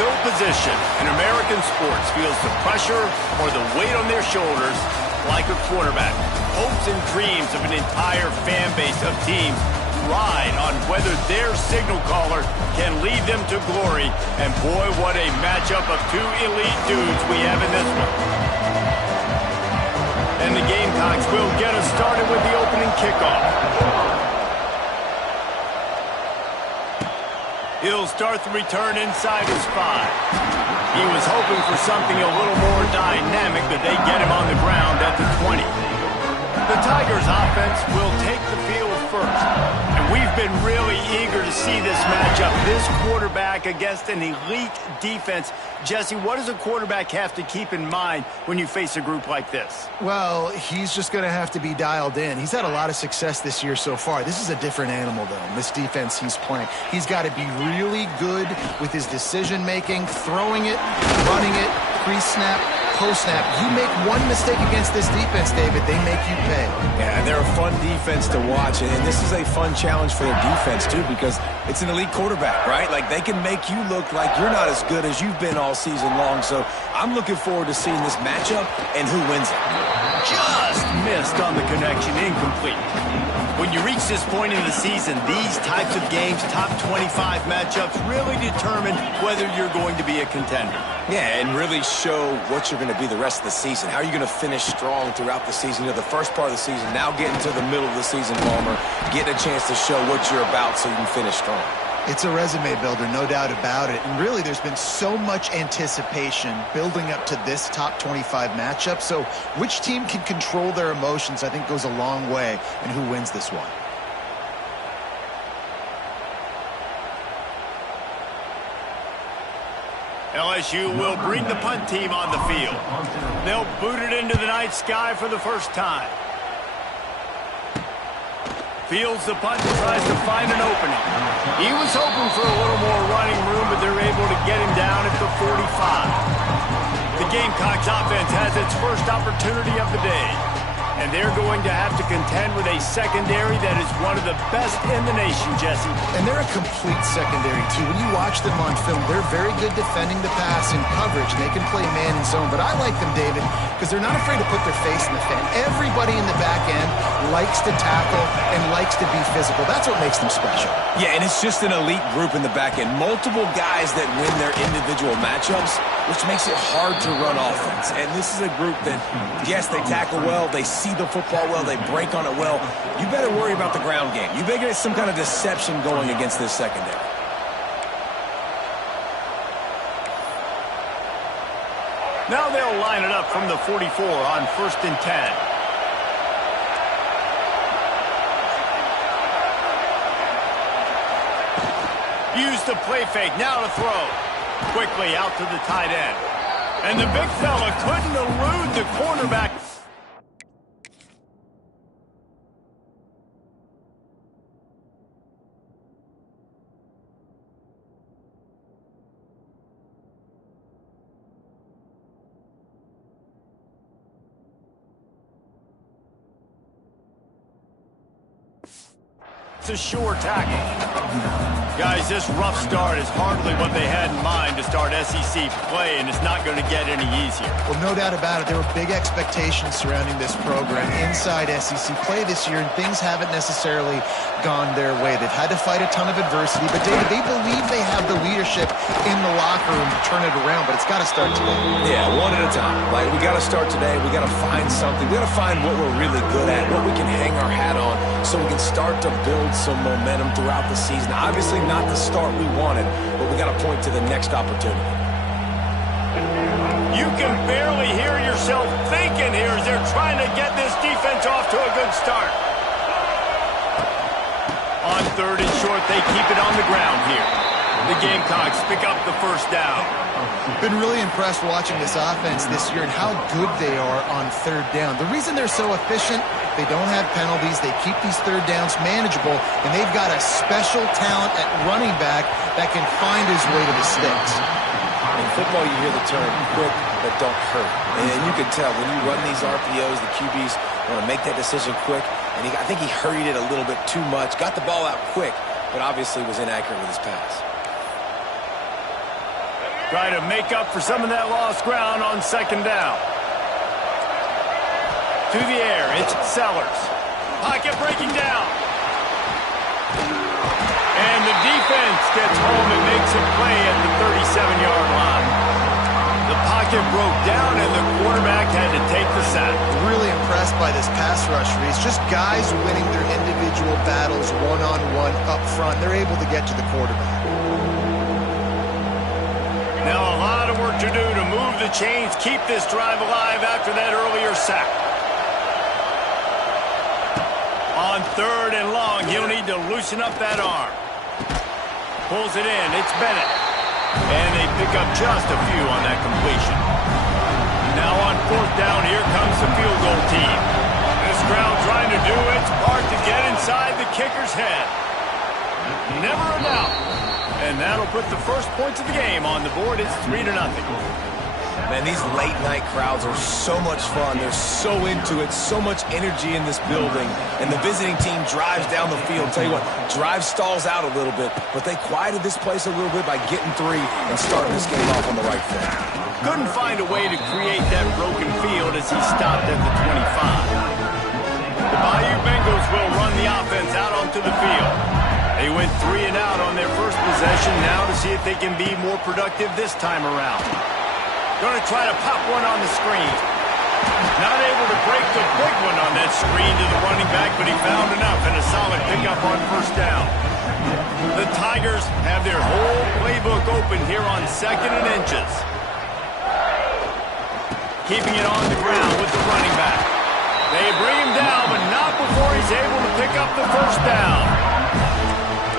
no position in American sports feels the pressure or the weight on their shoulders like a quarterback. Hopes and dreams of an entire fan base of teams ride on whether their signal caller can lead them to glory. And boy, what a matchup of two elite dudes we have in this one. And the Gamecocks will get us started with the opening kickoff. He'll start the return inside his 5. He was hoping for something a little more dynamic, but they get him on the ground at the 20. The Tigers offense will take the field first. And we've been really eager to see this matchup. This quarterback against an elite defense. Jesse, what does a quarterback have to keep in mind when you face a group like this? Well, he's just going to have to be dialed in. He's had a lot of success this year so far. This is a different animal, though, in this defense he's playing. He's got to be really good with his decision-making, throwing it, running it, pre-snap, post-snap. You make one mistake against this defense, David, they make you pay. Yeah, they're a fun defense to watch, and this is a fun challenge for their defense, too, because it's an elite quarterback, right? Like, they can make you look like you're not as good as you've been all season long, so I'm looking forward to seeing this matchup and who wins it. Just missed on the connection, incomplete. When you reach this point in the season, these types of games, top 25 matchups, really determine whether you're going to be a contender. Yeah, and really show what you're going to be the rest of the season. How are you going to finish strong throughout the season? You know, the first part of the season, now getting to the middle of the season, Palmer, getting a chance to show what you're about so you can finish strong. It's a resume builder, no doubt about it. And really, there's been so much anticipation building up to this top 25 matchup. So which team can control their emotions, I think, goes a long way in who wins this one. LSU will bring the punt team on the field. They'll boot it into the night sky for the first time. Fields the punt and tries to find an opening. He was hoping for a little more running room, but they're able to get him down at the 45. The Gamecocks offense has its first opportunity of the day. And they're going to have to contend with a secondary that is one of the best in the nation, Jesse. And they're a complete secondary, too. When you watch them on film, they're very good defending the pass and coverage, and they can play man and zone. But I like them, David, because they're not afraid to put their face in the fan. Everybody in the back end likes to tackle and likes to be physical. That's what makes them special. Yeah, and it's just an elite group in the back end. Multiple guys that win their individual matchups, which makes it hard to run offense. And this is a group that, yes, they tackle well, they see the football well, they break on it well. You better worry about the ground game. You better get some kind of deception going against this secondary. Now they'll line it up from the 44 on 1st and 10. Use the play fake, now to throw. Quickly out to the tight end. And the big fella couldn't elude the cornerback. It's a sure tackle. Guys, this rough start is hardly what they had in mind to start SEC play, and it's not going to get any easier. Well, no doubt about it. There were big expectations surrounding this program inside SEC play this year, and things haven't necessarily gone their way. They've had to fight a ton of adversity, but David, they believe they have the leadership in the locker room to turn it around, but it's got to start today. Yeah, one at a time. Like, we got to start today. We got to find something. We got to find what we're really good at, what we can hang our hat on, so we can start to build some momentum throughout the season. Obviously not the start we wanted, but we got to point to the next opportunity. You can barely hear yourself thinking here as they're trying to get this defense off to a good start. On 3rd and short, they keep it on the ground here. The Gamecocks pick up the first down. Been really impressed watching this offense this year and how good they are on 3rd down. The reason they're so efficient, they don't have penalties, they keep these 3rd downs manageable, and they've got a special talent at running back that can find his way to the sticks. In football, you hear the term quick but don't hurt. And you can tell when you run these RPOs, the QBs want to make that decision quick, and I think he hurried it a little bit too much, got the ball out quick, but obviously was inaccurate with his pass. Try to make up for some of that lost ground on second down. To the air, it's Sellers. Pocket breaking down. And the defense gets home and makes a play at the 37-yard line. The pocket broke down, and the quarterback had to take the sack. Really impressed by this pass rush, Reese. Just guys winning their individual battles one-on-one up front. They're able to get to the quarterback. Now a lot of work to do to move the chains, keep this drive alive after that earlier sack. On third and long, he'll need to loosen up that arm. Pulls it in. It's Bennett. And they pick up just a few on that completion. Now on fourth down, here comes the field goal team. This crowd trying to do its part to get inside the kicker's head. Never a doubt. And that'll put the first points of the game on the board. It's 3-0. Man, these late-night crowds are so much fun. They're so into it, so much energy in this building. And the visiting team drives down the field. Tell you what, drive stalls out a little bit, but they quieted this place a little bit by getting 3 and starting this game off on the right foot. Couldn't find a way to create that broken field as he stopped at the 25. The Bayou Bengals will run the offense out onto the field. They went 3 and out on their first possession, now to see if they can be more productive this time around. Going to try to pop one on the screen. Not able to break the big one on that screen to the running back, but he found enough and a solid pickup on first down. The Tigers have their whole playbook open here on 2nd and inches. Keeping it on the ground with the running back. They bring him down, but not before he's able to pick up the first down.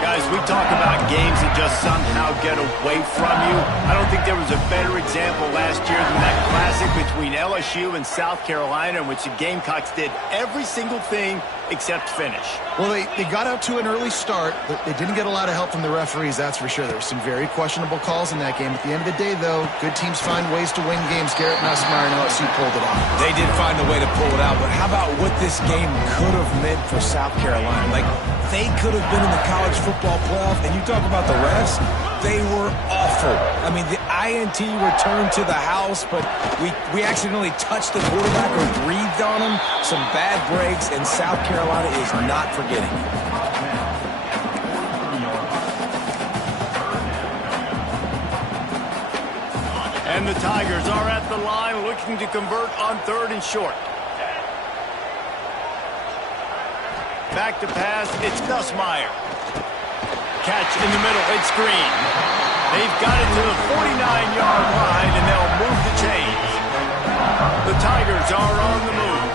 Guys, we talk about games that just somehow get away from you. I don't think there was a better example last year than that classic between LSU and South Carolina in which the Gamecocks did every single thing except finish. Well, they got out to an early start, but they didn't get a lot of help from the referees, that's for sure. There were some very questionable calls in that game. At the end of the day, though, good teams find ways to win games. Garrett Nussmeier and LSU pulled it off. They did find a way to pull it out, but how about what this game could have meant for South Carolina? Like, they could have been in the college football playoff, and you talk about the refs, they were awful. I mean, the INT returned to the house, but we accidentally touched the quarterback or breathed on him. Some bad breaks, and South Carolina is not forgetting. And the Tigers are at the line looking to convert on 3rd and short. Back to pass, it's Nussmeier. Catch in the middle, it's Green. They've got it to the 49-yard line, and they'll move the chains. The Tigers are on the move.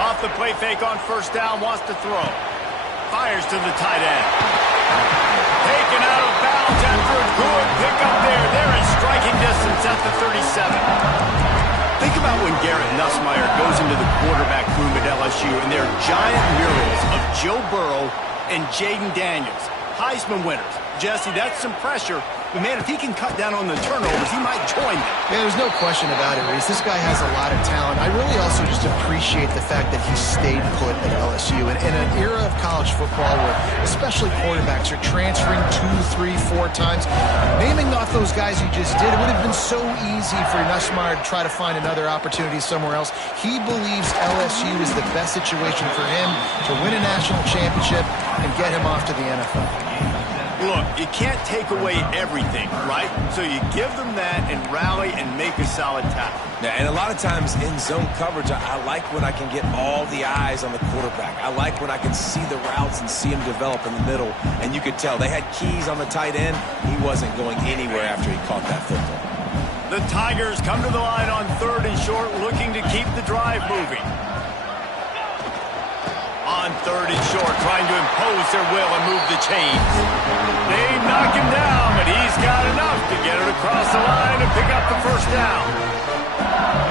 Off the play fake on first down, wants to throw. Fires to the tight end. Taken out of bounds after a good pickup there. They're in striking distance at the 37. Think about when Garrett Nussmeier goes into the quarterback room at LSU and there are giant murals of Joe Burrow and Jaden Daniels, Heisman winners. Jesse, that's some pressure. But, man, if he can cut down on the turnovers, he might join them. Yeah, there's no question about it, Reese. This guy has a lot of talent. I really also just appreciate the fact that he stayed put at LSU. And in an era of college football where especially quarterbacks are transferring 2, 3, 4 times, naming off those guys you just did, it would have been so easy for Nussmeier to try to find another opportunity somewhere else. He believes LSU is the best situation for him to win a national championship and get him off to the NFL. Look, you can't take away everything, right? So you give them that and rally and make a solid tackle. Yeah, and a lot of times in zone coverage, I like when I can get all the eyes on the quarterback. I like when I can see the routes and see him develop in the middle. And you could tell they had keys on the tight end. He wasn't going anywhere after he caught that football. The Tigers come to the line on 3rd and short, looking to keep the drive moving. On 3rd and short, trying to impose their will and move the chains. They knock him down, but he's got enough to get it across the line and pick up the first down.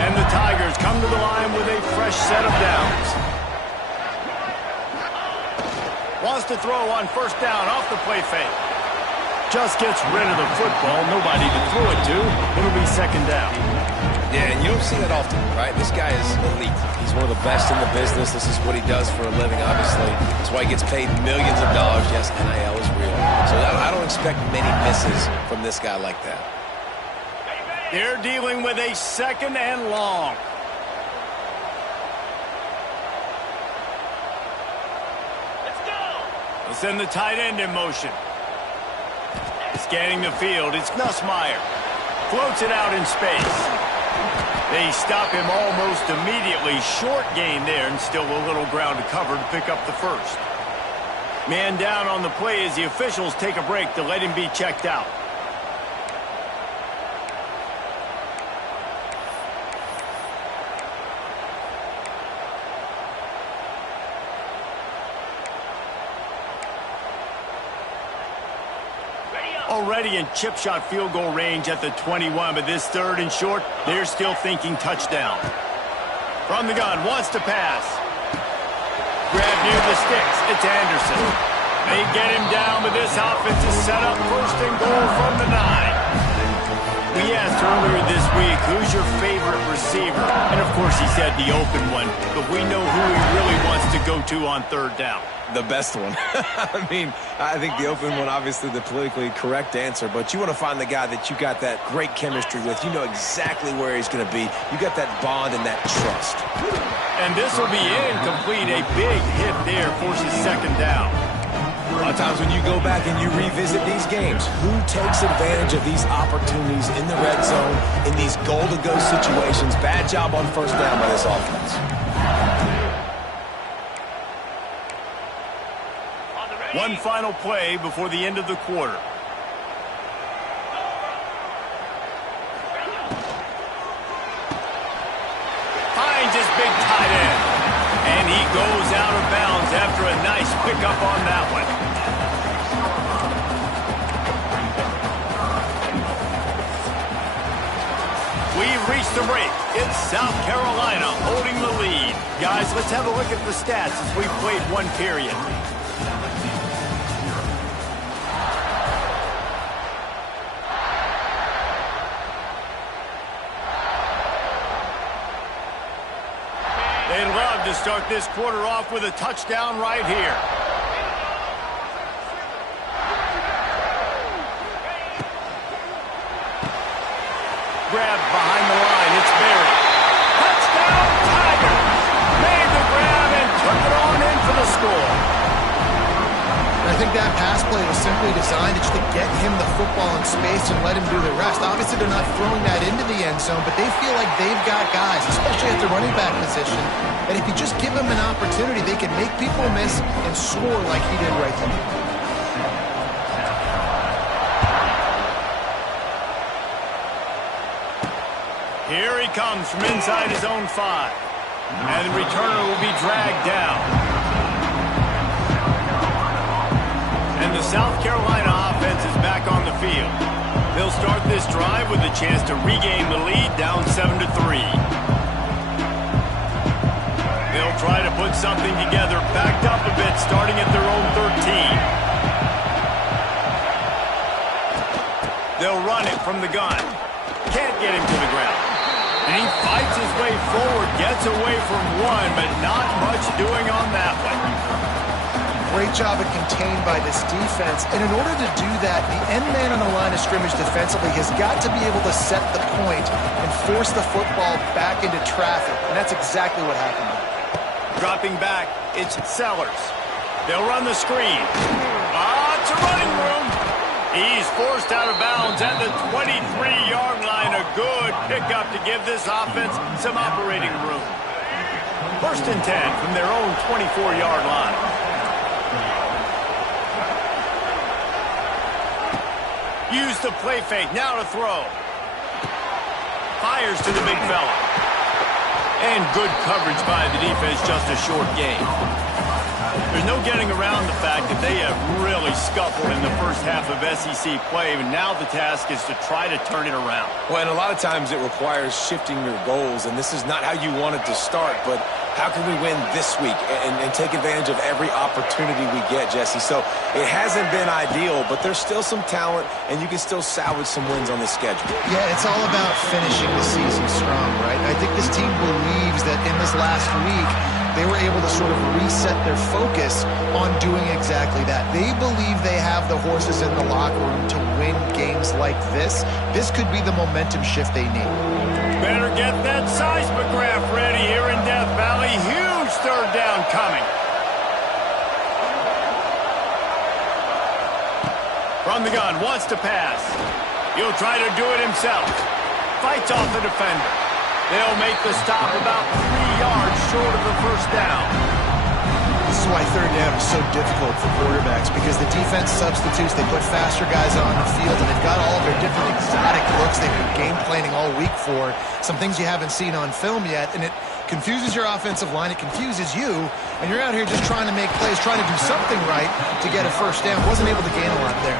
And the Tigers come to the line with a fresh set of downs. Wants to throw on first down off the play fake. Just gets rid of the football. Nobody to throw it to. It'll be 2nd down. Yeah, and you don't see that often, right? This guy is elite. He's one of the best in the business. This is what he does for a living, obviously. That's why he gets paid millions of dollars. Yes, NIL is real. So I don't expect many misses from this guy like that. They're dealing with a 2nd and long. Let's go. They'll send the tight end in motion. Scanning the field, it's Nussmeier. Floats it out in space. They stop him almost immediately. Short gain there, and still a little ground to cover to pick up the first. Man down on the play as the officials take a break to let him be checked out. Already in chip shot field goal range at the 21, but this 3rd and short, they're still thinking touchdown. From the gun, wants to pass. Grab near the sticks, it's Anderson. They get him down, but this offense is set up 1st and goal from the 9. We asked earlier this week, who's your favorite receiver? And of course he said the open one, but we know who he really wants to go to on 3rd down. The best one. I mean, I think the open one, obviously the politically correct answer, but you want to find the guy that you got that great chemistry with. You know exactly where he's going to be. You got that bond and that trust. And this will be incomplete. A big hit there forces 2nd down. A lot of times when you go back and you revisit these games, who takes advantage of these opportunities in the red zone, in these goal-to-go situations? Bad job on 1st down by this offense. One final play before the end of the quarter. Finds his big tight end. And he goes out of bounds after a nice pickup on that one. We've reached the break. It's South Carolina holding the lead. Guys, let's have a look at the stats as we've played 1 period. They'd love to start this quarter off with a touchdown right here. Grab behind the line. It's buried. Touchdown, Tigers! Made the grab and took it on in for the score. I think that pass play was simply designed just to get him the football in space and let him do the rest. Obviously, they're not throwing that into the end zone, but they feel like they've got guys, especially at the running back position, and if you just give them an opportunity, they can make people miss and score like he did right there. Here he comes from inside his own 5. And the returner will be dragged down. And the South Carolina offense is back on the field. They'll start this drive with a chance to regain the lead down 7-3. They'll try to put something together, backed up a bit, starting at their own 13. They'll run it from the gun. Can't get him to the ground. And he fights his way forward, gets away from one, but not much doing on that one. Great job of contained by this defense. And in order to do that, the end man on the line of scrimmage defensively has got to be able to set the point and force the football back into traffic. And that's exactly what happened. Dropping back, it's Sellers. They'll run the screen. It's a running room. He's forced out of bounds at the 23-yard line. A good pickup to give this offense some operating room. 1st and 10 from their own 24-yard line. Use the play fake, now to throw. Fires to the big fella. And good coverage by the defense, just a short gain. There's no getting around the fact that they have really scuffled in the first half of SEC play, and now the task is to try to turn it around. Well, and a lot of times it requires shifting your goals, and this is not how you wanted to start, but how can we win this week and take advantage of every opportunity we get, Jesse? So it hasn't been ideal, but there's still some talent, and you can still salvage some wins on the schedule. Yeah, it's all about finishing the season strong, right? I think this team believes that in this last week, they were able to sort of reset their focus on doing exactly that. They believe they have the horses in the locker room to win games like this. This could be the momentum shift they need. Better get that seismograph ready here in Death Valley. Huge third down coming. From the gun, wants to pass. He'll try to do it himself. Fights off the defender. They'll make the stop about 3 yards short of the first down. This is why third down is so difficult for quarterbacks, because the defense substitutes. They put faster guys on the field, and they've got all their different exotic looks they've been game planning all week for. Some things you haven't seen on film yet, and it confuses your offensive line. It confuses you, and you're out here just trying to make plays, trying to do something right to get a first down. Wasn't able to gain a lot there.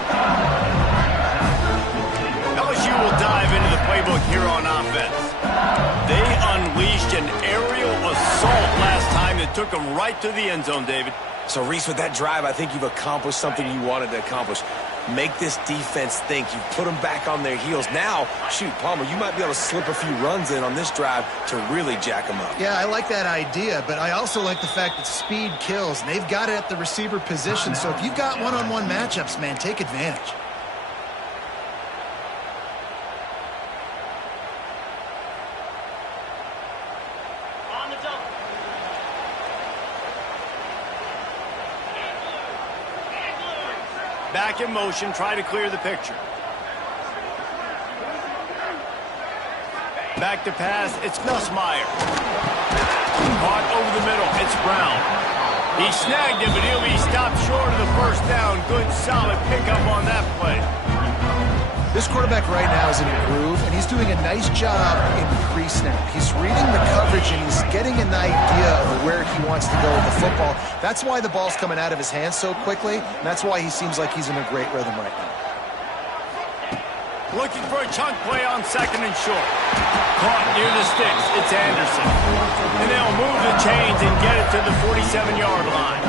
LSU will dive into the playbook here on offense. They unleashed an aerial assault last time that took them right to the end zone, David. So, Reese, with that drive, I think you've accomplished something you wanted to accomplish. Make this defense think. You put them back on their heels. Now, shoot, Palmer, you might be able to slip a few runs in on this drive to really jack them up. Yeah, I like that idea, but I also like the fact that speed kills, and they've got it at the receiver position. So if you've got one-on-one matchups, man, take advantage. Back in motion, try to clear the picture. Back to pass, it's Nussmeier. Caught over the middle, it's Brown. He snagged it, but he'll be stopped short of the first down. Good, solid pickup on that play. This quarterback right now is in a groove, and he's doing a nice job in pre-snap. He's reading the coverage, and he's getting an idea of where he wants to go with the football. That's why the ball's coming out of his hands so quickly, and that's why he seems like he's in a great rhythm right now. Looking for a chunk play on second and short. Caught near the sticks. It's Anderson. And they'll move the chains and get it to the 47-yard line.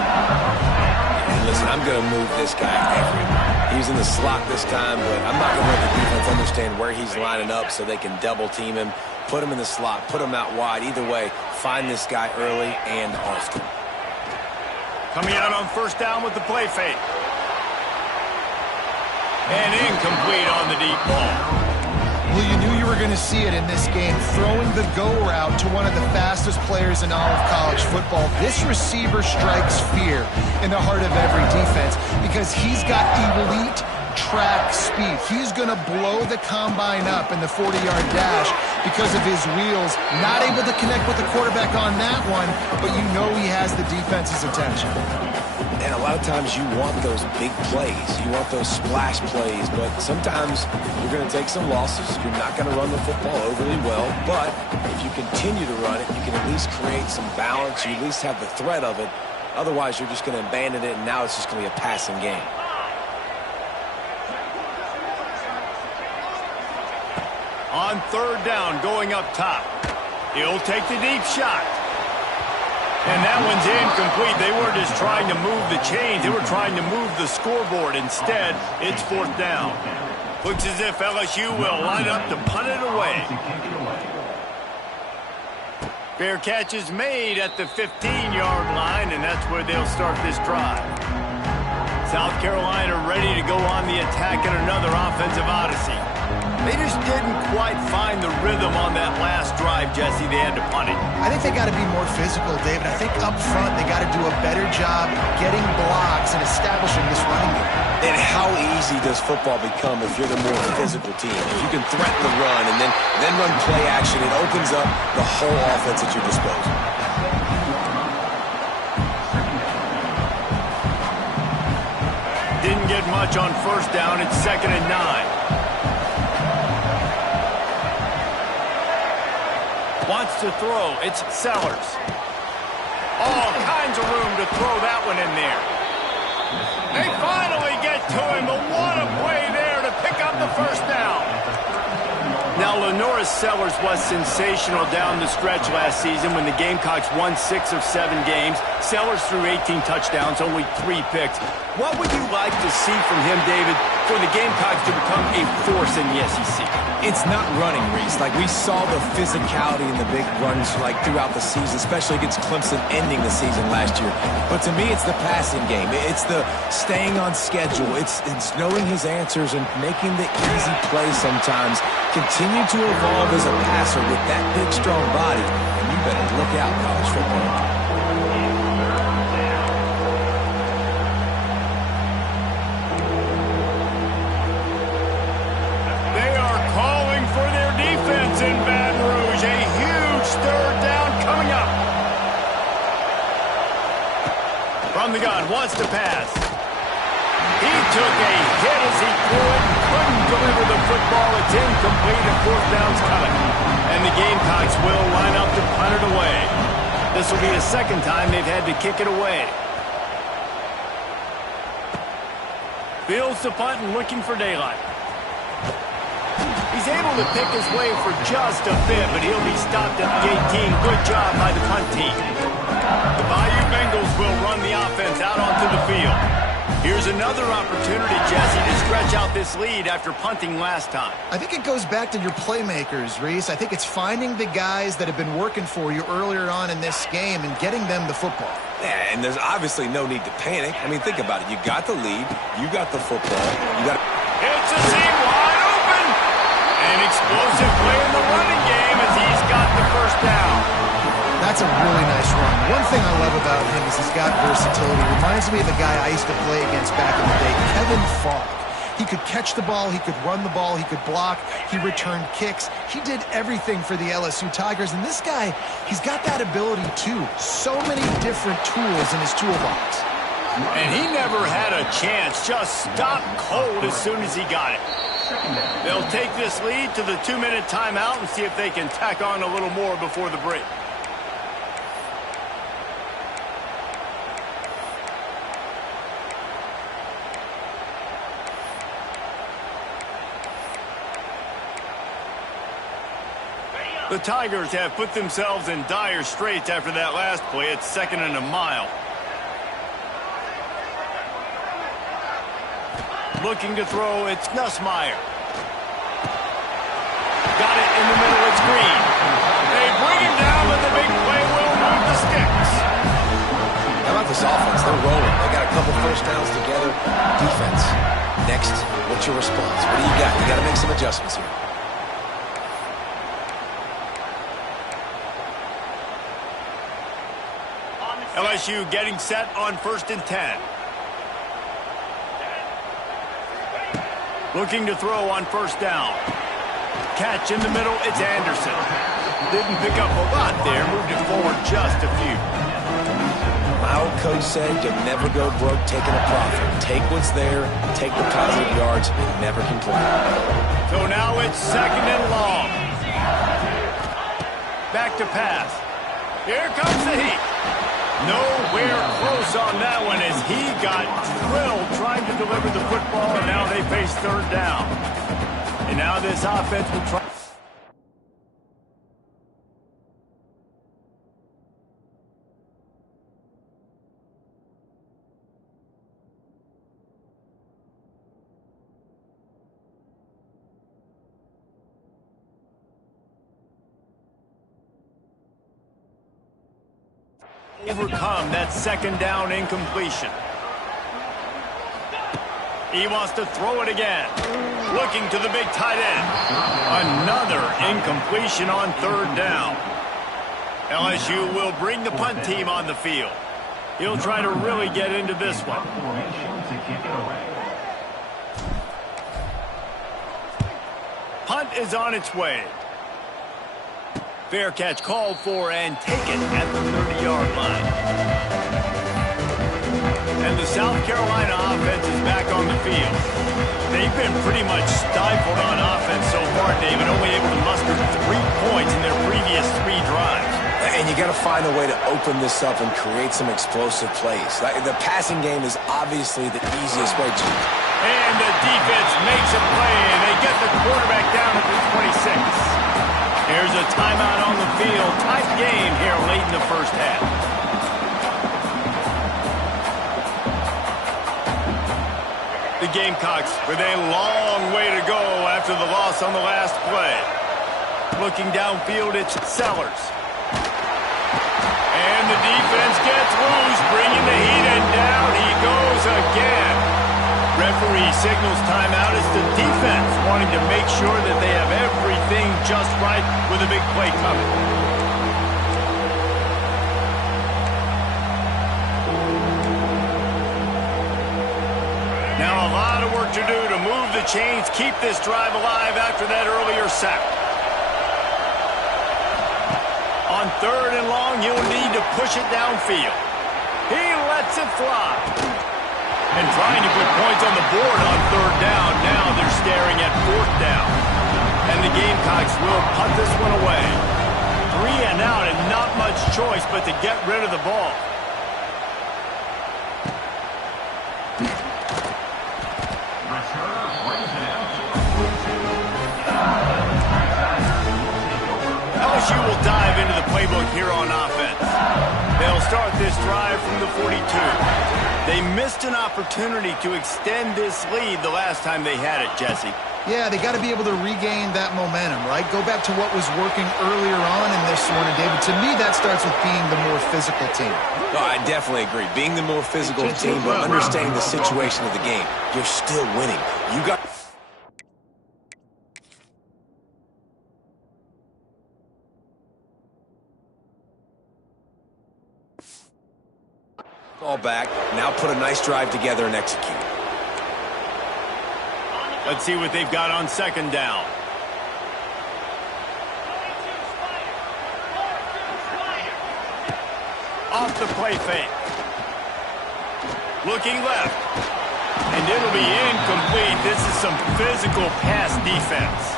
And listen, I'm going to move this guy everywhere. He's in the slot this time, but I'm not going to let the defense understand where he's lining up so they can double-team him, put him in the slot, put him out wide. Either way, find this guy early and often. Coming out on first down with the play fake. And incomplete on the deep ball. Well, you knew you were going to see it in this game, throwing the go route to one of the fastest players in all of college football. This receiver strikes fear in the heart of every defense because he's got elite track speed. He's going to blow the combine up in the 40-yard dash because of his wheels. Not able to connect with the quarterback on that one, but you know he has the defense's attention. And a lot of times you want those big plays. You want those splash plays, but sometimes you're going to take some losses. You're not going to run the football overly well, but if you continue to run it, you can at least create some balance. You at least have the threat of it. Otherwise, you're just going to abandon it, and now it's just going to be a passing game. On third down, going up top. He'll take the deep shot. And that one's incomplete. They weren't just trying to move the chains. They were trying to move the scoreboard. Instead, it's fourth down. Looks as if LSU will line up to punt it away. Fair catch is made at the 15-yard line, and that's where they'll start this drive. South Carolina ready to go on the attack in another offensive odyssey. They just didn't quite find the rhythm on that last drive, Jesse. They had to punt it. I think they got to be more physical, David. I think up front they got to do a better job getting blocks and establishing this running game. And how easy does football become if you're the more physical team? If you can threaten the run and then run play action, it opens up the whole offense at your disposal. Didn't get much on first down. It's 2nd and 9. Wants to throw. It's Sellers. All kinds of room to throw that one in there. They finally get to him, but what a play there to pick up the first down. Now, Lenoris Sellers was sensational down the stretch last season when the Gamecocks won 6 of 7 games. Sellers threw 18 touchdowns, only 3 picks. What would you like to see from him, David, for the Gamecocks to become a force in the SEC? It's not running, Reese. Like, we saw the physicality in the big runs like throughout the season, especially against Clemson ending the season last year. But to me, it's the passing game. It's the staying on schedule. It's knowing his answers and making the easy play sometimes. Continue to evolve as a passer with that big, strong body. And you better look out, college football. In Baton Rouge, a huge third down coming up. From the gun, wants to pass. He took a hit as he threw it, couldn't deliver the football. It's incomplete, and 4th down's coming. And the Gamecocks will line up to punt it away. This will be the second time they've had to kick it away. Fields the punt and looking for daylight. He's able to pick his way for just a bit, but he'll be stopped at the 18. Good job by the punt team. The Bayou Bengals will run the offense out onto the field. Here's another opportunity, Jesse, to stretch out this lead after punting last time. I think it goes back to your playmakers, Reese. I think it's finding the guys that have been working for you earlier on in this game and getting them the football. Yeah, and there's obviously no need to panic. I mean, think about it. You got the lead. You got the football. You got. It's a seam wide open. An explosive play in the running game as he's got the first down. That's a really nice run. One thing I love about him is he's got versatility. Reminds me of a guy I used to play against back in the day, Kevin Falk. He could catch the ball, he could run the ball, he could block, he returned kicks. He did everything for the LSU Tigers, and this guy, he's got that ability too. So many different tools in his toolbox. And he never had a chance, just stopped cold as soon as he got it. They'll take this lead to the 2-minute timeout and see if they can tack on a little more before the break. The Tigers have put themselves in dire straits after that last play. It's 2nd and a mile. Looking to throw, it's Nussmeier. Got it in the middle, it's Green. They bring him down, but the big play will move the sticks. How about this offense? They're rolling. They got a couple first downs together. Defense. Next, what's your response? What do you got? You got to make some adjustments here. LSU getting set on 1st and 10. Looking to throw on 1st down. Catch in the middle, it's Anderson. Didn't pick up a lot there, moved it forward just a few. My old coach said you never go broke taking a profit. Take what's there, take the positive yards, and never complain. So now it's 2nd and long. Back to pass. Here comes the heat. Nowhere close on that one as he got drilled trying to deliver the football, and now they face 3rd down. And now this offense will try. Overcome that 2nd down incompletion. He wants to throw it again. Looking to the big tight end. Another incompletion on 3rd down. LSU will bring the punt team on the field. He'll try to really get into this one. Punt is on its way. Fair catch called for and taken at the 30-yard line. And the South Carolina offense is back on the field. They've been pretty much stifled on offense so far, David, only able to muster 3 points in their previous 3 drives. And you got to find a way to open this up and create some explosive plays. The passing game is obviously the easiest way to. And the defense makes a play, and they get the quarterback down at the 26. Here's a timeout on the field. Tight game here late in the first half. The Gamecocks with a long way to go after the loss on the last play. Looking downfield, it's Sellers. And the defense gets loose, bringing the heat, and down he goes again. Referee signals timeout as the defense wanting to make sure that they have everything just right with a big play coming. Now a lot of work to do to move the chains, keep this drive alive after that earlier sack. On 3rd and long, you'll need to push it downfield. He lets it fly. And trying to put points on the board on 3rd down. Now they're staring at 4th down. And the Gamecocks will punt this one away. 3 and out and not much choice but to get rid of the ball. LSU will dive into the playbook here on offense. They'll start this drive from the 42. They missed an opportunity to extend this lead the last time they had it, Jesse. Yeah, they got to be able to regain that momentum, right? Go back to what was working earlier on in this one. And, David, to me, that starts with being the more physical team. No, I definitely agree. Being the more physical team, but understanding the situation of the game. You're still winning. You got... Ball back. Now put a nice drive together and execute. Let's see what they've got on 2nd down. Off the play fake. Looking left. And it'll be incomplete. This is some physical pass defense.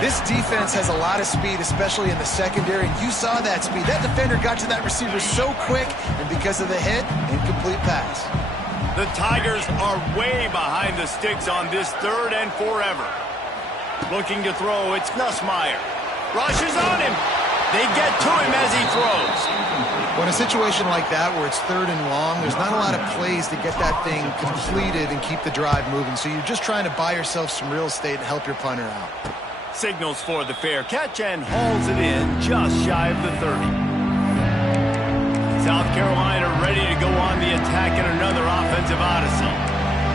This defense has a lot of speed, especially in the secondary, and you saw that speed. That defender got to that receiver so quick, and because of the hit, incomplete pass. The Tigers are way behind the sticks on this 3rd and forever. Looking to throw, it's Nussmeier. Rushes on him. They get to him as he throws. Well, in a situation like that where it's 3rd and long, there's not a lot of plays to get that thing completed and keep the drive moving, so you're just trying to buy yourself some real estate and help your punter out. Signals for the fair catch and hauls it in just shy of the 30. South Carolina ready to go on the attack in another offensive odyssey.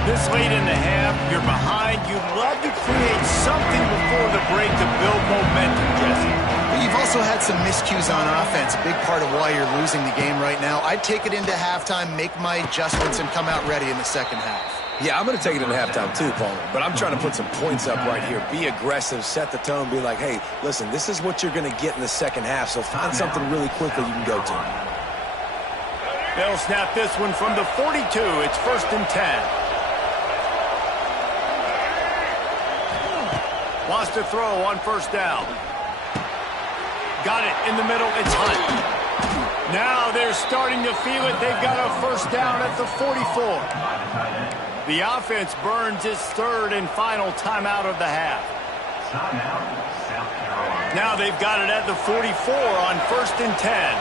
This late in the half, you're behind. You'd love to create something before the break to build momentum, Jesse. But you've also had some miscues on offense, a big part of why you're losing the game right now. I'd take it into halftime, make my adjustments, and come out ready in the 2nd half. Yeah, I'm going to take it into halftime too, Paul. But I'm trying to put some points up right here. Be aggressive, set the tone, be like, hey, listen, this is what you're going to get in the 2nd half, so find something really quickly you can go to. They'll snap this one from the 42. It's 1st and 10. Wants to throw on 1st down. Got it in the middle. It's Hunt. Now they're starting to feel it. They've got a 1st down at the 44. The offense burns its 3rd and final timeout of the half. Now they've got it at the 44 on 1st and 10.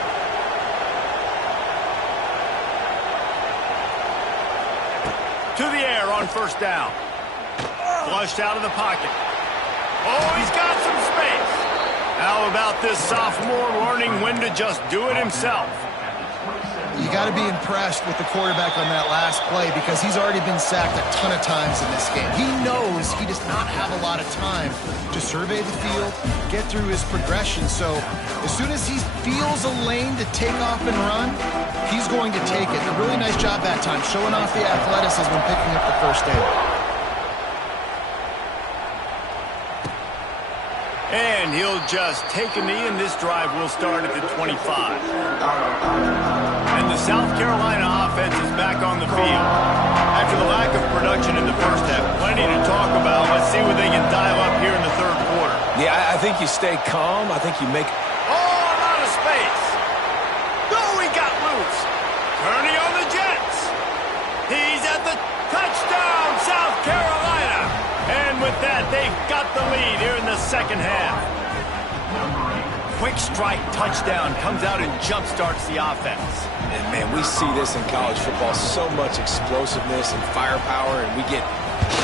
To the air on 1st down. Flushed out of the pocket. Oh, he's got some space. How about this sophomore learning when to just do it himself? You got to be impressed with the quarterback on that last play because he's already been sacked a ton of times in this game. He knows he does not have a lot of time to survey the field, get through his progression. So as soon as he feels a lane to take off and run, he's going to take it. A really nice job that time, showing off the athleticism and picking up the 1st down. And he'll just take a knee, and this drive will start at the 25. And the South Carolina offense is back on the field. After the lack of production in the first half, plenty to talk about. Let's see what they can dial up here in the 3rd quarter. Yeah, I think you stay calm. I think you make... Oh, a lot of space. second half. Quick strike touchdown comes out and jump-starts the offense. And, man, we see this in college football, so much explosiveness and firepower, and we get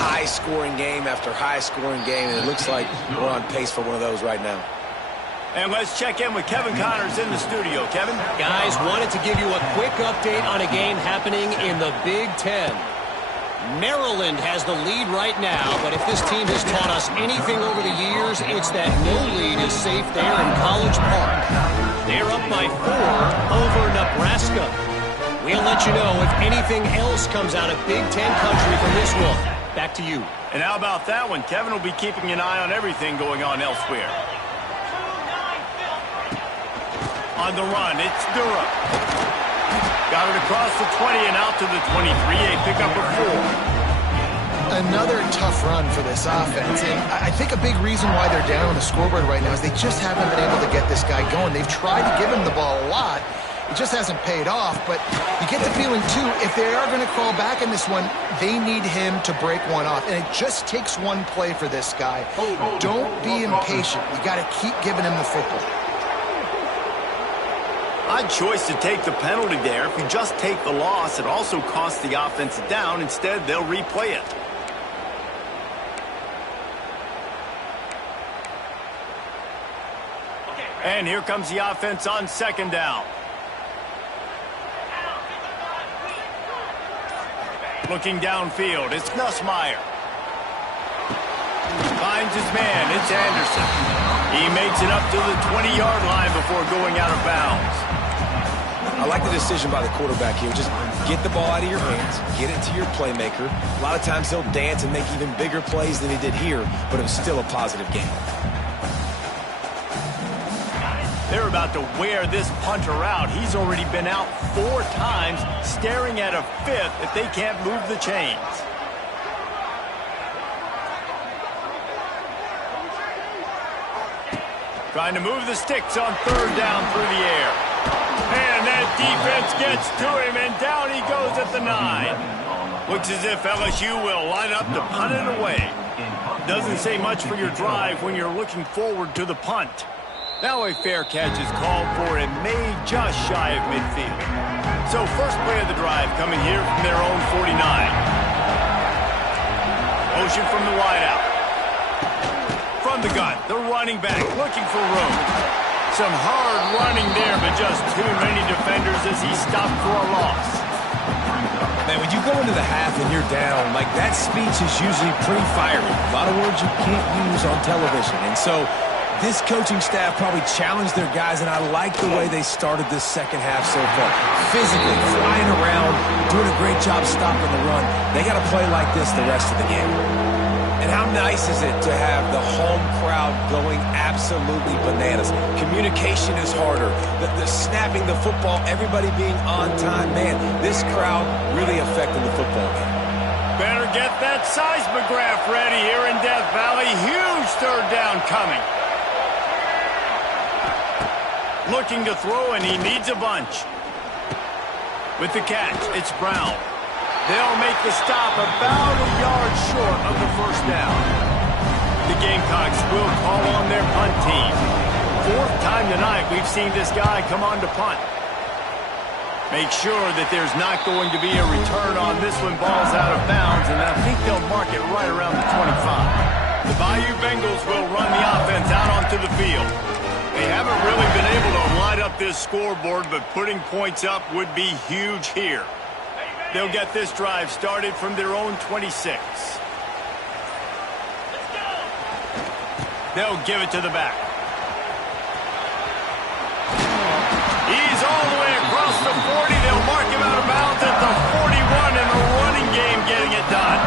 high-scoring game after high-scoring game, and it looks like we're on pace for one of those right now. And let's check in with Kevin Connors in the studio. Kevin? Guys, wanted to give you a quick update on a game happening in the Big Ten. Maryland has the lead right now, but if this team has taught us anything over the years, it's that no lead is safe there in College Park. They're up by 4 over Nebraska. We'll let you know if anything else comes out of Big Ten country from this one. Back to you. And how about that one? Kevin will be keeping an eye on everything going on elsewhere. On the run, it's Durham. Got it across the 20 and out to the 23. A pickup of 4. Another tough run for this offense. And I think a big reason why they're down on the scoreboard right now is they just haven't been able to get this guy going. They've tried to give him the ball a lot. It just hasn't paid off. But you get the feeling, too, if they are going to crawl back in this one, they need him to break one off. And it just takes one play for this guy. Don't be impatient. You got to keep giving him the football. Odd choice to take the penalty there. If you just take the loss, it also costs the offense down. Instead, they'll replay it. And here comes the offense on second down. Looking downfield, it's Nussmeier. Finds his man, it's Anderson. He makes it up to the 20-yard line before going out of bounds. I like the decision by the quarterback here. Just get the ball out of your hands, get it to your playmaker. A lot of times he'll dance and make even bigger plays than he did here, but it was still a positive game. They're about to wear this punter out. He's already been out 4 times, staring at a 5th if they can't move the chains. Trying to move the sticks on third down through the air. And that defense gets to him, and down he goes at the 9. Looks as if LSU will line up to punt it away. Doesn't say much for your drive when you're looking forward to the punt. Now a fair catch is called for and made just shy of midfield. So first play of the drive coming here from their own 49. Motion from the wideout. From the gun, the running back looking for room. Some hard running there, but just too many defenders as he stopped for a loss. Man, when you go into the half and you're down, like that speech is usually pretty fiery. A lot of words you can't use on television. And so this coaching staff probably challenged their guys, and I like the way they started this second half so far. Physically, flying around, doing a great job stopping the run. They got to play like this the rest of the game. And how nice is it to have the home crowd going absolutely bananas? Communication is harder. The snapping the football, everybody being on time. Man, this crowd really affecting the football game. Better get that seismograph ready here in Death Valley. Huge third down coming. Looking to throw, and he needs a bunch. With the catch, it's Brown. They'll make the stop about a yard short of the first down. The Gamecocks will call on their punt team. 4th time tonight we've seen this guy come on to punt. Make sure that there's not going to be a return on this one. Ball's out of bounds, and I think they'll mark it right around the 25. The Bayou Bengals will run the offense out onto the field. They haven't really been able to light up this scoreboard, but putting points up would be huge here. They'll get this drive started from their own 26. They'll give it to the back. He's all the way across the 40. They'll mark him out of bounds at the 41, and the running game getting it done.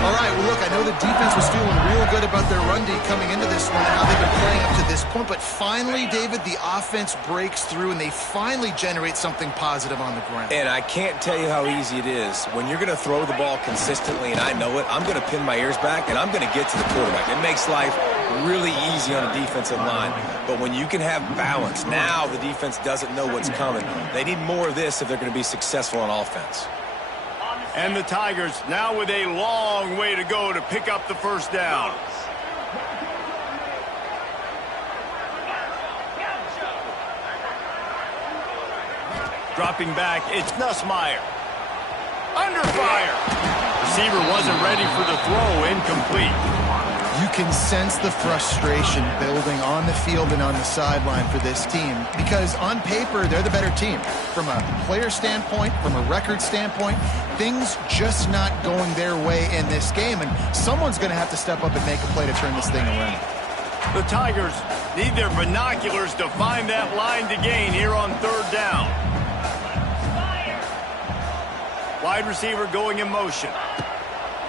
All right, well, look, I know the defense was feeling real good about their run D coming into this one and how they've been playing up to this point. But finally, David, the offense breaks through, and they finally generate something positive on the ground. And I can't tell you how easy it is. When you're going to throw the ball consistently, and I know it, I'm going to pin my ears back, and I'm going to get to the quarterback. It makes life really easy on a defensive line. But when you can have balance, now the defense doesn't know what's coming. They need more of this if they're going to be successful on offense. And the Tigers now with a long way to go to pick up the first down. Dropping back, it's Nussmeier. Under fire. Receiver wasn't ready for the throw, incomplete. You can sense the frustration building on the field and on the sideline for this team because on paper, they're the better team. From a player standpoint, from a record standpoint, things just not going their way in this game, and someone's going to have to step up and make a play to turn this thing around. The Tigers need their binoculars to find that line to gain here on third down. Wide receiver going in motion.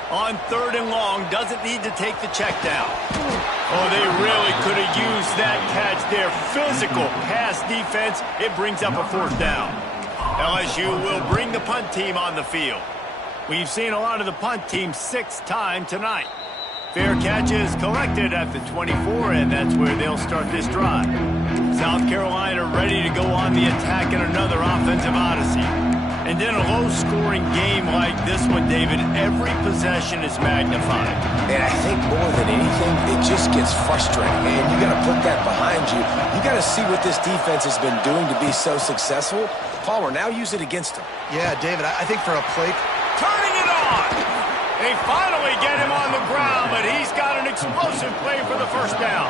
On third and long, doesn't need to take the check down. Oh, they really could have used that catch there. Physical pass defense. It brings up a fourth down. LSU will bring the punt team on the field. We've seen a lot of the punt team 6 times tonight. Fair catch is collected at the 24, and that's where they'll start this drive. South Carolina ready to go on the attack in another offensive odyssey. And in a low-scoring game like this one, David, every possession is magnified. And I think more than anything, it just gets frustrating. And you got to put that behind you. You got to see what this defense has been doing to be so successful. Palmer, now use it against them. Yeah, David, I think for a play... Turning it on! They finally get him on the ground, but he's got an explosive play for the first down.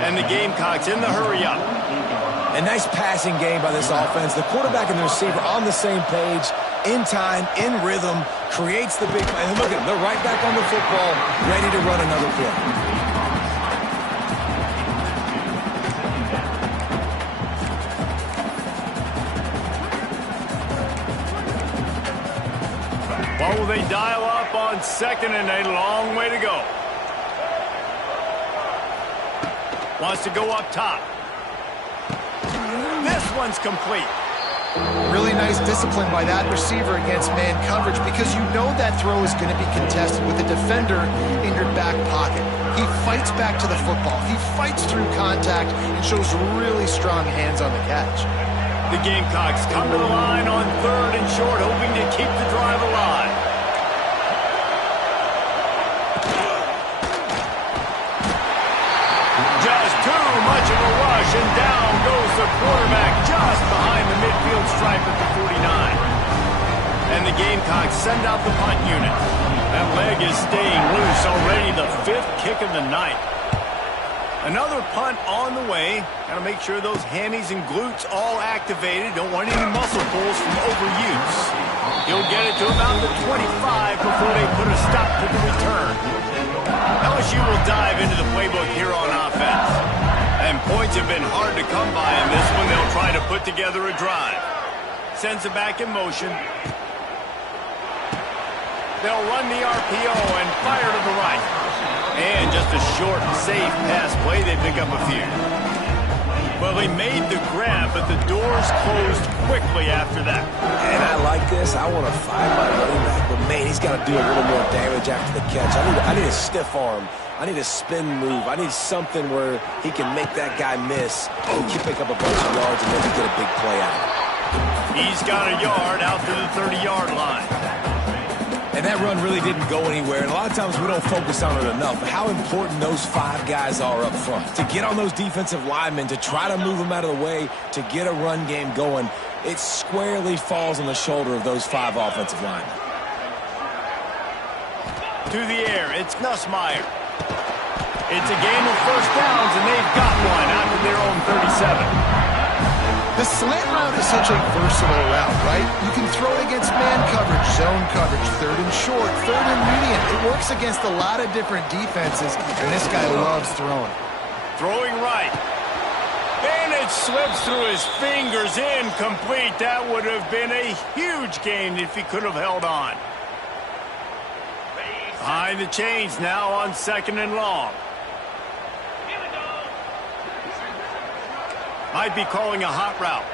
And the Gamecocks in the hurry-up. A nice passing game by this offense. The quarterback and the receiver on the same page, in time, in rhythm, creates the big play. And look at them, they're right back on the football, ready to run another play. What will they dial up on second and a long way to go? Wants to go up top. This one's complete. Really nice discipline by that receiver against man coverage because you know that throw is going to be contested with a defender in your back pocket. He fights back to the football. He fights through contact and shows really strong hands on the catch. The Gamecocks come to the line on third and short, hoping to keep the drive alive. Just too much of a rush, and down goes the quarterback just behind the midfield stripe at the 49. And the Gamecocks send out the punt unit. That leg is staying loose already, the 5th kick of the night. Another punt on the way. Got to make sure those hammies and glutes all activated. Don't want any muscle pulls from overuse. He'll get it to about the 25 before they put a stop to the return. LSU will dive into the playbook here on offense. And points have been hard to come by in this one. They'll try to put together a drive. Sends it back in motion. They'll run the RPO and fire to the right. And just a short, safe pass play. They pick up a few. Well, he made the grab, but the doors closed quickly after that. And I like this. I want to find my running back, but man, he's got to do a little more damage after the catch. I need a stiff arm. I need a spin move. I need something where he can make that guy miss. He can pick up a bunch of yards and maybe get a big play out of it. He's got a yard out to the 30-yard line. And that run really didn't go anywhere. And a lot of times we don't focus on it enough. But how important those 5 guys are up front. To get on those defensive linemen, to try to move them out of the way, to get a run game going, it squarely falls on the shoulder of those 5 offensive linemen. To the air, it's Nussmeier. It's a game of first downs, and they've got one out to their own 37. The slant route is such a versatile route, right? You can throw it against man coverage, zone coverage, third and short, third and medium. It works against a lot of different defenses, and this guy loves throwing. Throwing right. And it slips through his fingers, incomplete. That would have been a huge gain if he could have held on. Behind the chains now on second and long. Might be calling a hot route.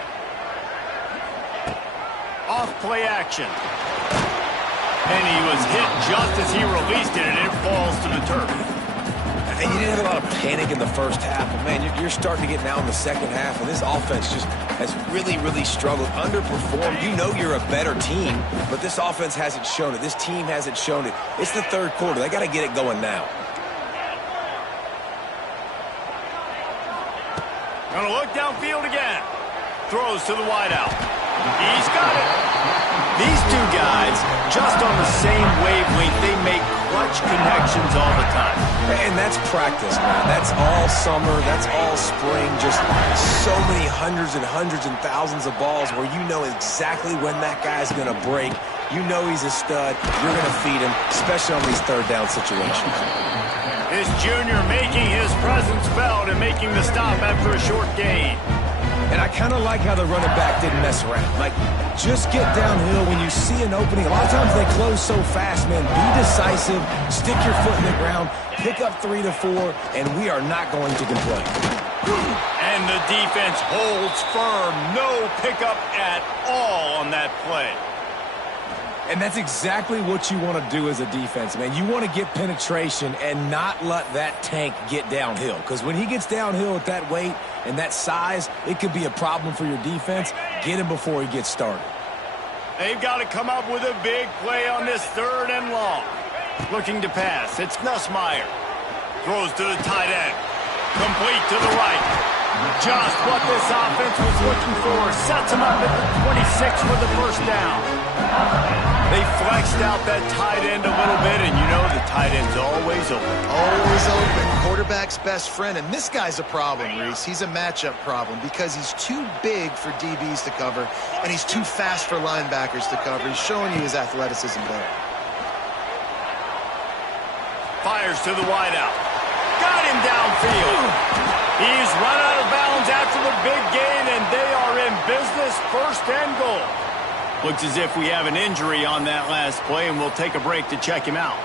Off play action. And he was hit just as he released it, and it falls to the turf. And you didn't have a lot of panic in the first half, but man, you're starting to get now in the second half, and this offense just has really, really struggled, underperformed. You know you're a better team, but this offense hasn't shown it. This team hasn't shown it. It's the third quarter. They got to get it going now. Gonna look downfield again. Throws to the wideout. He's got it. These two guys, just on the same wavelength, they make clutch connections all the time. And that's practice, man. That's all summer. That's all spring. Just so many hundreds and thousands of balls where you know exactly when that guy's going to break. You know he's a stud. You're going to feed him, especially on these third down situations. This junior making his presence felt and making the stop after a short gain. And I kind of like how the running back didn't mess around. Like, just get downhill when you see an opening. A lot of times they close so fast, man. Be decisive, stick your foot in the ground, pick up 3 to 4, and we are not going to complain. And the defense holds firm. No pickup at all on that play. And that's exactly what you want to do as a defense, man. You want to get penetration and not let that tank get downhill. Because when he gets downhill at that weight and that size, it could be a problem for your defense. Get him before he gets started. They've got to come up with a big play on this 3rd and long. Looking to pass. It's Nussmeier. Throws to the tight end. Complete to the right. Just what this offense was looking for. Sets him up at the 26 for the first down. They flexed out that tight end a little bit, and you know the tight end's always open. Always open. Quarterback's best friend. And this guy's a problem, Reese. He's a matchup problem because he's too big for DBs to cover, and he's too fast for linebackers to cover. He's showing you his athleticism there. Fires to the wideout. Got him downfield. He's run out of bounds after the big gain, and they are in business. 1st and goal. Looks as if we have an injury on that last play, and we'll take a break to check him out.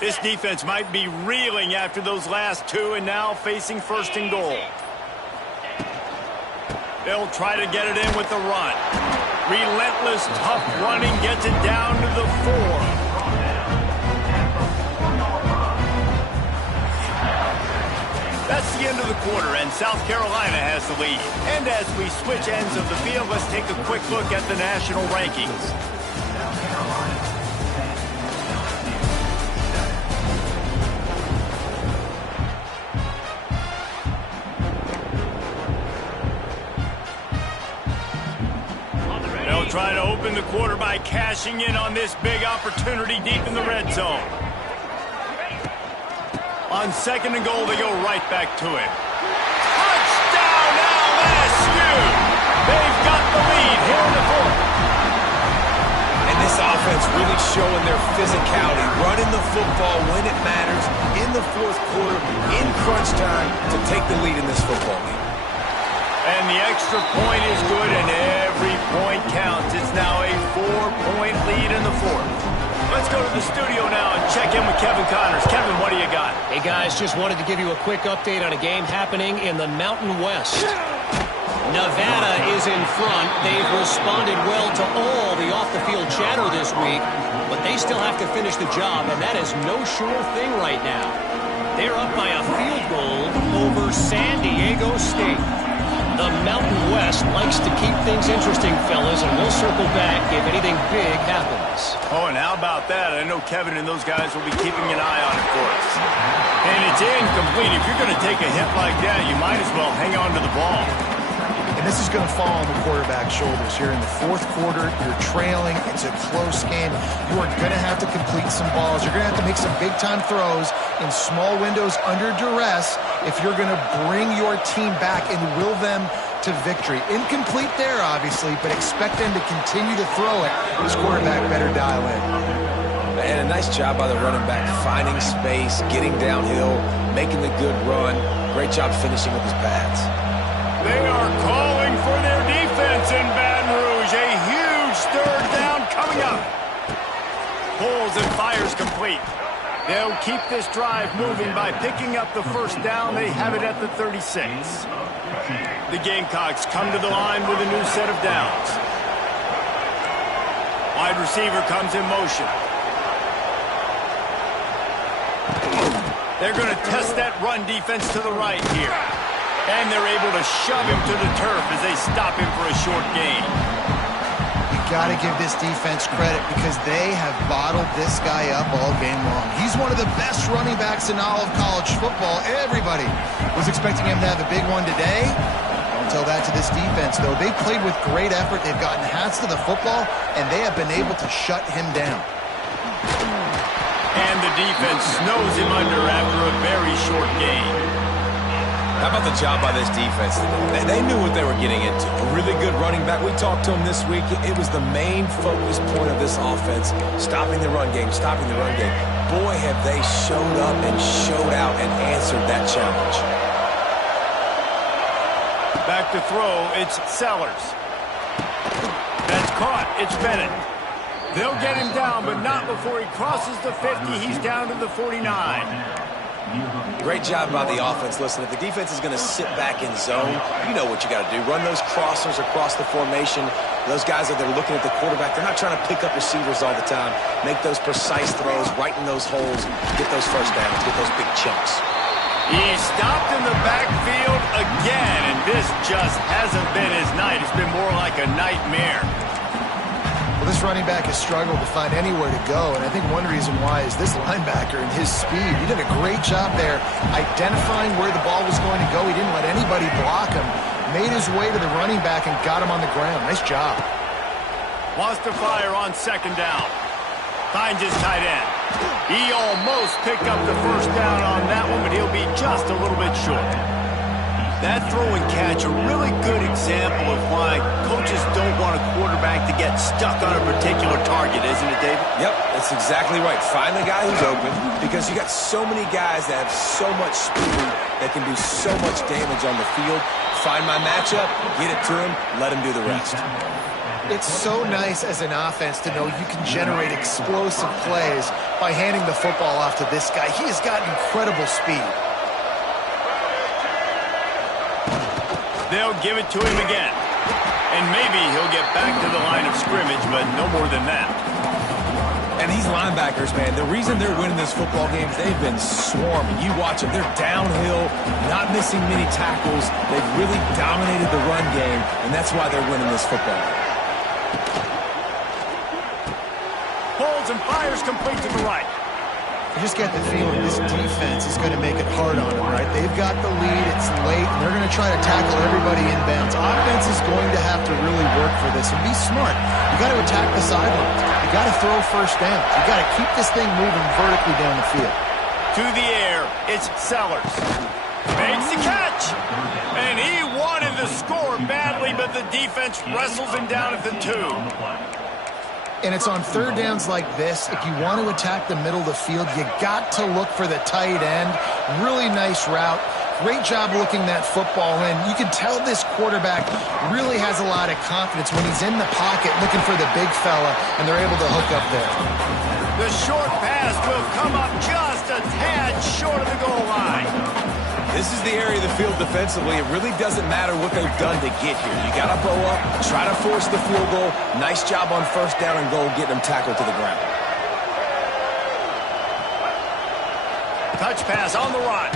This defense might be reeling after those last 2 and now facing 1st and goal. They'll try to get it in with the run. Relentless, tough running gets it down to the 4. That's the end of the quarter, and South Carolina has the lead. And as we switch ends of the field, let's take a quick look at the national rankings. Try to open the quarter by cashing in on this big opportunity deep in the red zone. On 2nd and goal, they go right back to it. Touchdown LSU! They've got the lead here in the 4th. And this offense really showing their physicality, running the football when it matters, in the 4th quarter, in crunch time, to take the lead in this football game. And the extra point is good, and every point counts. It's now a 4-point lead in the 4th. Let's go to the studio now and check in with Kevin Connors. Kevin, what do you got? Hey, guys, just wanted to give you a quick update on a game happening in the Mountain West. Nevada is in front. They've responded well to all the off-the-field chatter this week, but they still have to finish the job, and that is no sure thing right now. They're up by a field goal over San Diego State. The Mountain West likes to keep things interesting, fellas, and we'll circle back if anything big happens. Oh, and how about that? I know Kevin and those guys will be keeping an eye on it for us. And it's incomplete. If you're going to take a hit like that, you might as well hang on to the ball. And this is going to fall on the quarterback's shoulders here in the 4th quarter. You're trailing. It's a close game. You are going to have to complete some balls. You're going to have to make some big-time throws in small windows under duress if you're going to bring your team back and will them to victory. Incomplete there, obviously, but expect them to continue to throw it. This quarterback better dial in. And a nice job by the running back, finding space, getting downhill, making the good run. Great job finishing with his pads. They are calling for their defense in Baton Rouge. A huge 3rd down coming up. Pulls and fires complete. They'll keep this drive moving by picking up the 1st down. They have it at the 36. The Gamecocks come to the line with a new set of downs. Wide receiver comes in motion. They're going to test that run defense to the right here. And they're able to shove him to the turf as they stop him for a short gain. You got to give this defense credit because they have bottled this guy up all game long. He's one of the best running backs in all of college football. Everybody was expecting him to have a big one today. Don't tell that to this defense, though. They played with great effort. They've gotten hats to the football, and they have been able to shut him down. And the defense snows him under after a very short gain. How about the job by this defense today? They knew what they were getting into. A really good running back. We talked to him this week. It was the main focus point of this offense, stopping the run game, stopping the run game. Boy, have they showed up and showed out and answered that challenge. Back to throw, it's Sellers. That's caught, it's Bennett. They'll get him down, but not before he crosses the 50. He's down to the 49. Great job by the offense. Listen, if the defense is going to sit back in zone, you know what you got to do. Run those crossers across the formation. Those guys that are looking at the quarterback, they're not trying to pick up receivers all the time. Make those precise throws, right in those holes, get those first downs, get those big chunks. He's stopped in the backfield again, and this just hasn't been his night. It's been more like a nightmare. Well, this running back has struggled to find anywhere to go, and I think one reason why is this linebacker and his speed. He did a great job there identifying where the ball was going to go. He didn't let anybody block him. Made his way to the running back and got him on the ground. Nice job. Wants to fire on second down. Finds his tight end. He almost picked up the first down on that one, but he'll be just a little bit short. That throw and catch, a really good example of why coaches don't want a quarterback to get stuck on a particular target, isn't it, David? Yep, that's exactly right. Find the guy who's open because you got so many guys that have so much speed that can do so much damage on the field. Find my matchup, get it to him, let him do the rest. It's so nice as an offense to know you can generate explosive plays by handing the football off to this guy. He has got incredible speed. They'll give it to him again. And maybe he'll get back to the line of scrimmage, but no more than that. And these linebackers, man, the reason they're winning this football game is they've been swarming. You watch them. They're downhill, not missing many tackles. They've really dominated the run game, and that's why they're winning this football game. Holds and fires complete to the right. You just get the feeling this defense is going to make it hard on them, right? They've got the lead, it's late, and they're going to try to tackle everybody inbounds. Offense is going to have to really work for this and be smart. You got to attack the sidelines. You got to throw first downs. You got to keep this thing moving vertically down the field. To the air, it's Sellers. Makes the catch. And he wanted to score badly, but the defense wrestles him down at the 2. And it's on third downs like this. If you want to attack the middle of the field, you got to look for the tight end. Really nice route. Great job looking that football in. You can tell this quarterback really has a lot of confidence when he's in the pocket looking for the big fella, and they're able to hook up there. The short pass will come up just a tad short of the goal line. This is the area of the field defensively. It really doesn't matter what they've done to get here. You got to bow up, try to force the field goal. Nice job on first down and goal, getting them tackled to the ground. Touch pass on the run.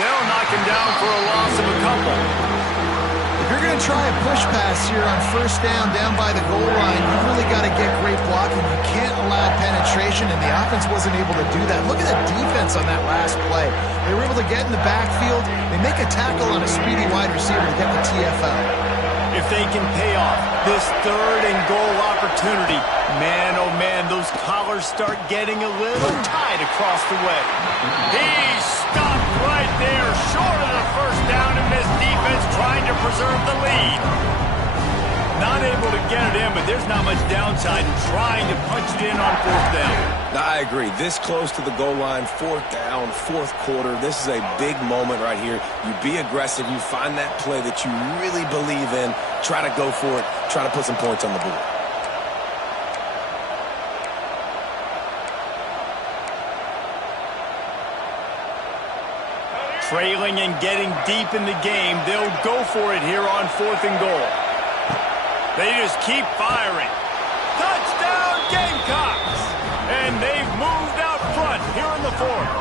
They'll knock him down for a loss of a couple. If you're going to try a push pass here on first down by the goal line, you've really got to get great blocking. You can't allow penetration, and the offense wasn't able to do that. Look at the defense on that last play. They were able to get in the backfield. They make a tackle on a speedy wide receiver to get the TFL. If they can pay off this third and goal opportunity, man, oh man, those collars start getting a little tight across the way. He stopped right there, short of the first down, and this defense trying to preserve the lead. Not able to get it in, but there's not much downside in trying to punch it in on fourth down. I agree. This close to the goal line, fourth down, fourth quarter. This is a big moment right here. You be aggressive. You find that play that you really believe in. Try to go for it. Try to put some points on the board. Trailing and getting deep in the game, they'll go for it here on fourth and goal. They just keep firing. Touchdown, Gamecocks! And they've moved out front here in the fourth.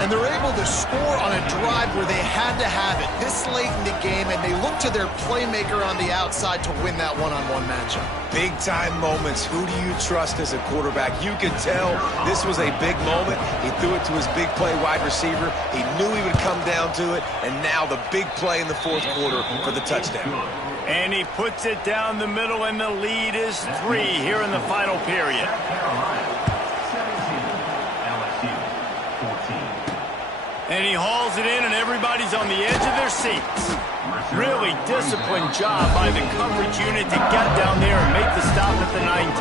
And they're able to score on a drive where they had to have it this late in the game, and they look to their playmaker on the outside to win that one-on-one matchup. Big-time moments. Who do you trust as a quarterback? You could tell this was a big moment. He threw it to his big play wide receiver. He knew he would come down to it, and now the big play in the fourth quarter for the touchdown. And he puts it down the middle, and the lead is 3 here in the final period. And he hauls it in, and everybody's on the edge of their seats. Really disciplined job by the coverage unit to get down there and make the stop at the 19.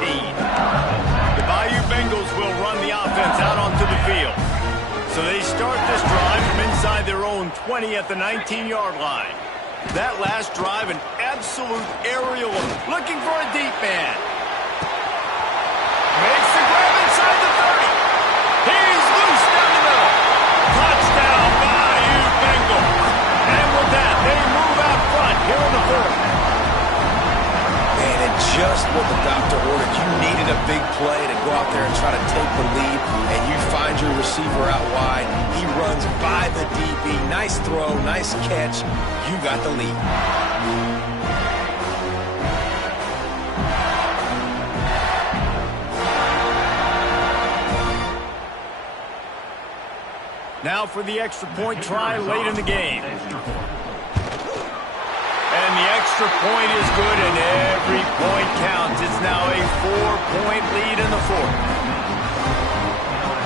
The Bayou Bengals will run the offense out onto the field. So they start this drive from inside their own 20 at the 19-yard line. That last drive, an absolute aerial looking for a deep man. Makes the grab inside the 30. He's loose down the middle. Touchdown, Bayou Bengals. And with that, they move out front here in the fourth. And just what the doctor ordered. You needed a big play to go out there and try to take the lead, and you find your receiver out wide. He runs by the DB. Nice throw, nice catch. You got the lead. Now for the extra point try late in the game. And the extra point is good, and every point counts. It's now a 4-point lead in the fourth.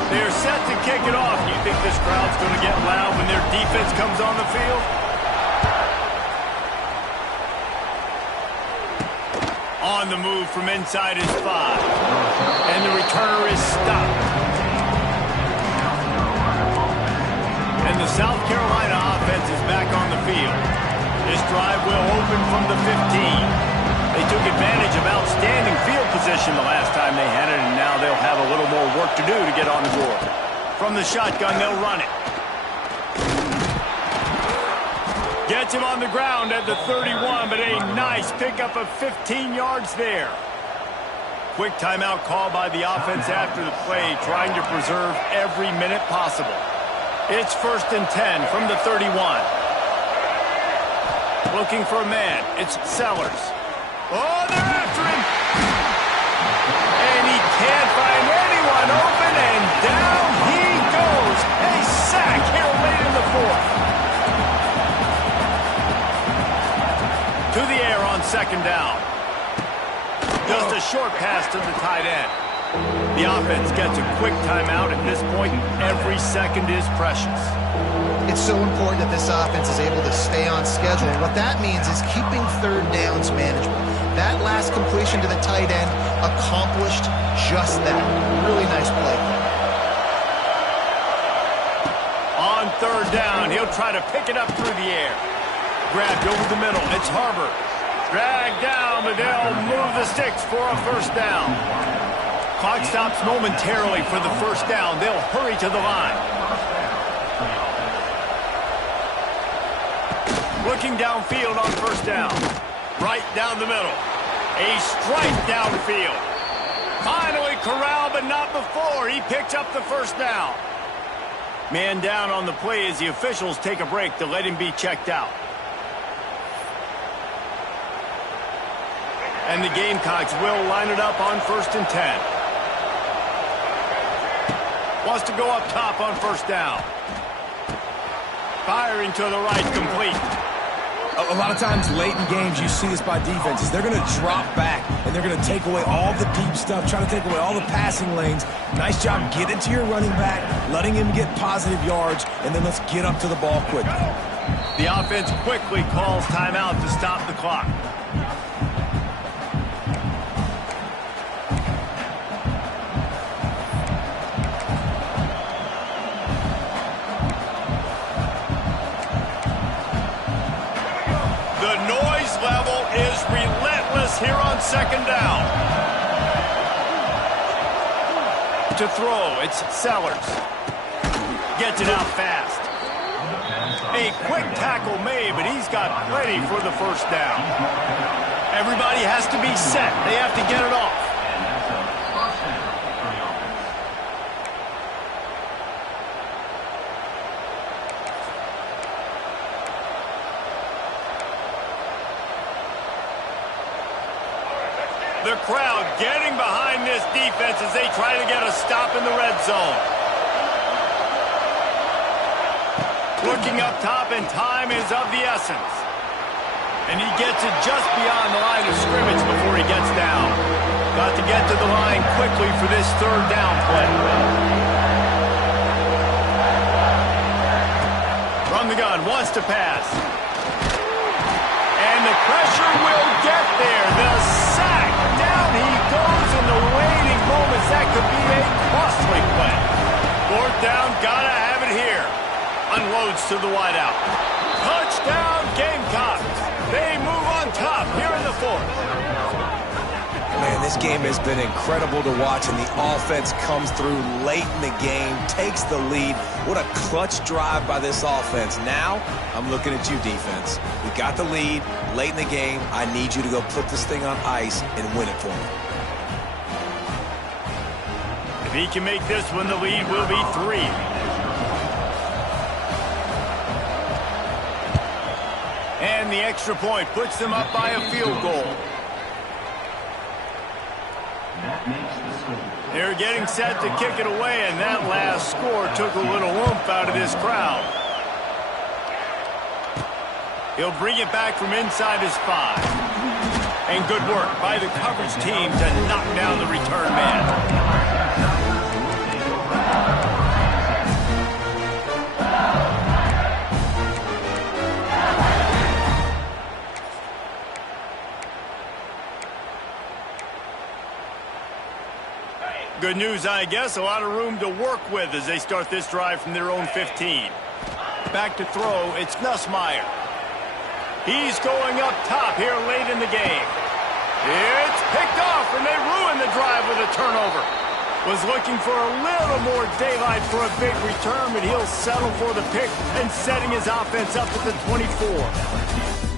They're set to kick it off. You think this crowd's going to get loud when their defense comes on the field? On the move from inside his 5. And the returner is stopped. And the South Carolina offense is back on the field. This drive will open from the 15. They took advantage of outstanding field position the last time they had it, and now they'll have a little more work to do to get on the board. From the shotgun, they'll run it. Gets him on the ground at the 31, but a nice pickup of 15 yards there. Quick timeout call by the offense after the play, trying to preserve every minute possible. It's 1st and 10 from the 31. Looking for a man. It's Sellers. Oh, they're after him. And he can't find anyone open, and down he goes. A sack here late in the fourth. To the air on 2nd down. Just a short pass to the tight end. The offense gets a quick timeout at this point. Every second is precious. It's so important that this offense is able to stay on schedule. And what that means is keeping 3rd downs manageable. That last completion to the tight end accomplished just that. Really nice play. On 3rd down, he'll try to pick it up through the air. Grabbed over the middle. It's Harbor. Dragged down, but they'll move the sticks for a 1st down. Clock stops momentarily for the 1st down. They'll hurry to the line. Looking downfield on 1st down. Right down the middle. A strike downfield. Finally corralled, but not before. He picks up the 1st down. Man down on the play as the officials take a break to let him be checked out. And the Gamecocks will line it up on 1st and 10. Wants to go up top on 1st down. Firing to the right, complete. A lot of times late in games, you see this by defenses. They're going to drop back, and they're going to take away all the deep stuff, trying to take away all the passing lanes. Nice job getting to your running back, letting him get positive yards, and then let's get up to the ball quickly. The offense quickly calls timeout to stop the clock. The noise level is relentless here on 2nd down. To throw, it's Sellers. Gets it out fast. A quick tackle made, but he's got plenty for the 1st down. Everybody has to be set. They have to get it off. The crowd getting behind this defense as they try to get a stop in the red zone. Looking up top, and time is of the essence. And he gets it just beyond the line of scrimmage before he gets down. Got to get to the line quickly for this third down play. From the gun, wants to pass. And the pressure will get there. The sack. Down he goes in the waiting moments. That could be a costly play. Fourth down, gotta have it here. Unloads to the wideout. Touchdown, Gamecocks. They move on top here in the fourth. Man, this game has been incredible to watch, and the offense comes through late in the game, takes the lead. What a clutch drive by this offense. Now, I'm looking at you, defense. We got the lead late in the game. I need you to go put this thing on ice and win it for me. If he can make this one, the lead will be 3. And the extra point puts them up by a field goal. They're getting set to kick it away, and that last score took a little oomph out of this crowd. He'll bring it back from inside his 5. And good work by the coverage team to knock down the return man. Good news, I guess. A lot of room to work with as they start this drive from their own 15. Back to throw, it's Nussmeier. He's going up top here late in the game. It's picked off, and they ruin the drive with a turnover. Was looking for a little more daylight for a big return, but he'll settle for the pick and setting his offense up at the 24.